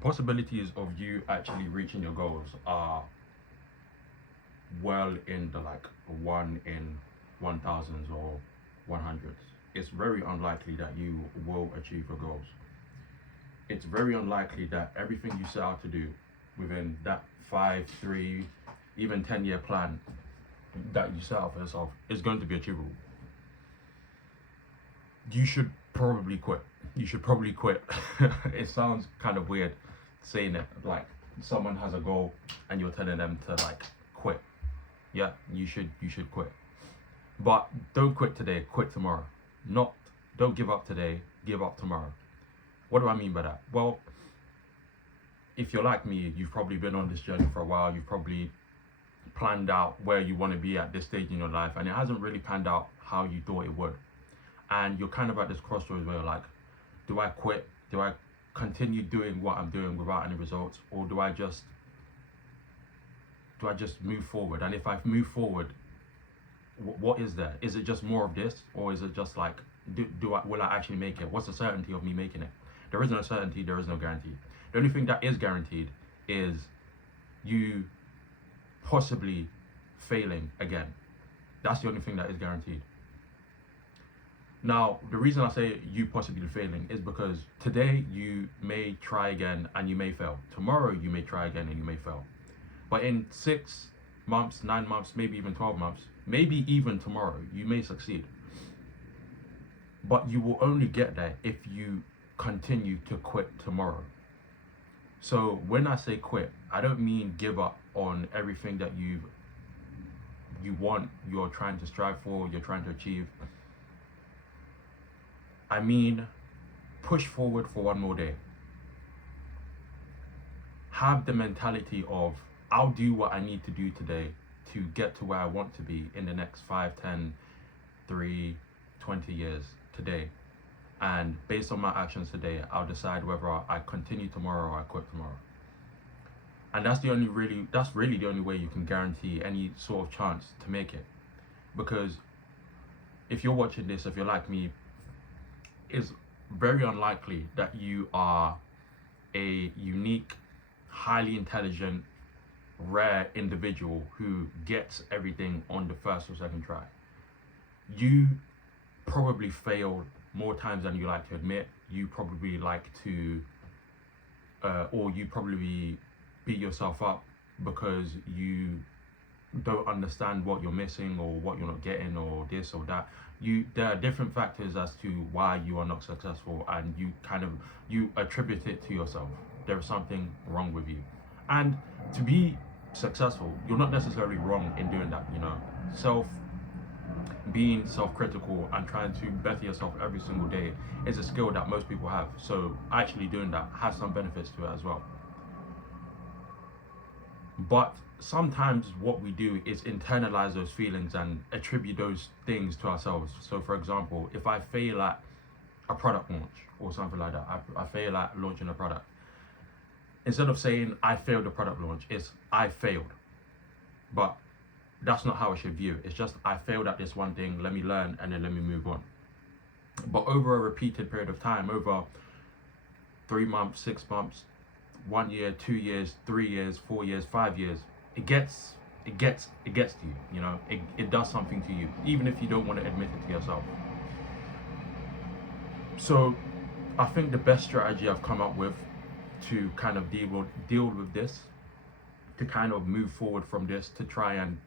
possibilities of you actually reaching your goals are well in the like 1 in 1,000s or 100s. It's very unlikely that you will achieve your goals. It's very unlikely that everything you set out to do within that 5, 3, even 10-year plan that you set out for yourself is going to be achievable. You should probably quit. You should probably quit. It sounds kind of weird saying it, like someone has a goal and you're telling them to like quit. Yeah, you should quit. But don't quit today, quit tomorrow. Not don't give up today, give up tomorrow. What do I mean by that? Well, if you're like me, you've probably been on this journey for a while. You've probably planned out where you want to be at this stage in your life, and it hasn't really panned out how you thought it would. And you're kind of at this crossroads where you're like, do I quit? Do I continue doing what I'm doing without any results, or do I just move forward? And if I move forward, what is there? Is it just more of this, or is it just like, will I actually make it? What's the certainty of me making it? There is no certainty, there is no guarantee. The only thing that is guaranteed is you possibly failing again. That's the only thing that is guaranteed. Now, the reason I say you possibly failing is because today you may try again and you may fail. Tomorrow you may try again and you may fail. But in 6 months, 9 months, maybe even 12 months, maybe even tomorrow, you may succeed. But you will only get there if you continue to quit tomorrow. So when I say quit, I don't mean give up on everything that you want, you're trying to strive for, you're trying to achieve. I mean, push forward for one more day. Have the mentality of, I'll do what I need to do today to get to where I want to be in the next 5, 10, 3, 20 years today. And based on my actions today, I'll decide whether I continue tomorrow or I quit tomorrow. And that's really the only way you can guarantee any sort of chance to make it. Because if you're watching this, if you're like me, it's very unlikely that you are a unique, highly intelligent, rare individual who gets everything on the first or second try. You probably fail more times than you like to admit. You probably like to, or you probably beat yourself up because you don't understand what you're missing or what you're not getting or this or that. There are different factors as to why you are not successful, and you attribute it to yourself. There is something wrong with you. And to be successful, you're not necessarily wrong in doing that, being self-critical and trying to better yourself every single day is a skill that most people have. So actually doing that has some benefits to it as well. But sometimes what we do is internalize those feelings and attribute those things to ourselves. So for example, if I fail at a product launch or something like that, I fail at launching a product, instead of saying I failed the product launch, it's I failed. But that's not how I should view it. It's just I failed at this one thing, let me learn and then let me move on. But over a repeated period of time, over 3 months, 6 months, 1 year, 2 years, 3 years, 4 years, 5 years, it gets to you, it does something to you, even if you don't want to admit it to yourself. So I think the best strategy I've come up with to kind of deal with this, to kind of move forward from this, to try and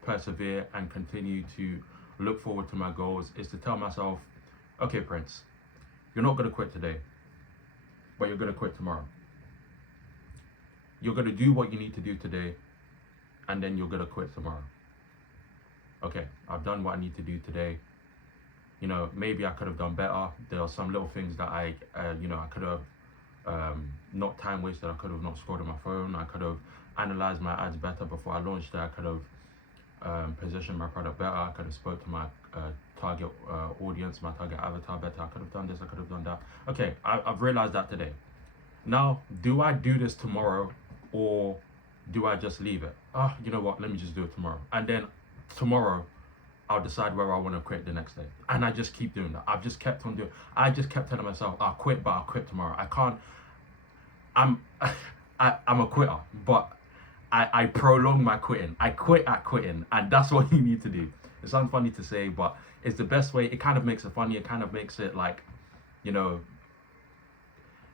persevere and continue to look forward to my goals, is to tell myself, okay, Prince, you're not going to quit today, but you're going to quit tomorrow. You're going to do what you need to do today, and then you're going to quit tomorrow. Okay, I've done what I need to do today. Maybe I could have done better. There are some little things that I could have not time wasted. I could have not scrolled on my phone. I could have analyzed my ads better before I launched it. I could have positioned my product better. I could have spoke to my target audience, my target avatar better. I could have done this, I could have done that. Okay, I've realized that today. Now, do I do this tomorrow, or do I just leave it? You know what, let me just do it tomorrow. And then tomorrow, I'll decide whether I want to quit the next day. And I just keep doing that. I just kept telling myself, I'll quit, but I'll quit tomorrow. I'm I'm a quitter, but I prolong my quitting. I quit at quitting, and that's what you need to do. It sounds funny to say, but it's the best way. It kind of makes it funny. It kind of makes it like, you know,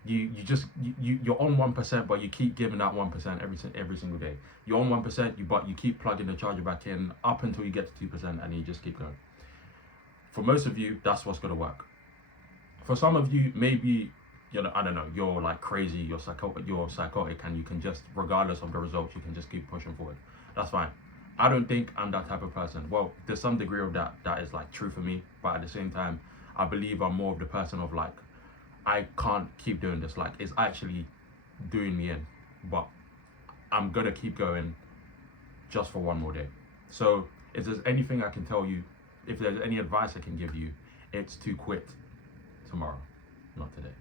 you're on 1%, but you keep giving that 1% every single day. You're on 1%, but you keep plugging the charger back in up until you get to 2%, and you just keep going. For most of you, that's what's gonna work. For some of you, maybe, you know, I don't know, you're like crazy, you're psychotic, and you can just, regardless of the results, you can just keep pushing forward. That's fine. I don't think I'm that type of person. Well, there's some degree of that is like true for me, but at the same time, I believe I'm more of the person of like, I can't keep doing this. Like, it's actually doing me in, but I'm gonna keep going just for one more day. So if there's anything I can tell you, if there's any advice I can give you, it's to quit tomorrow, not today.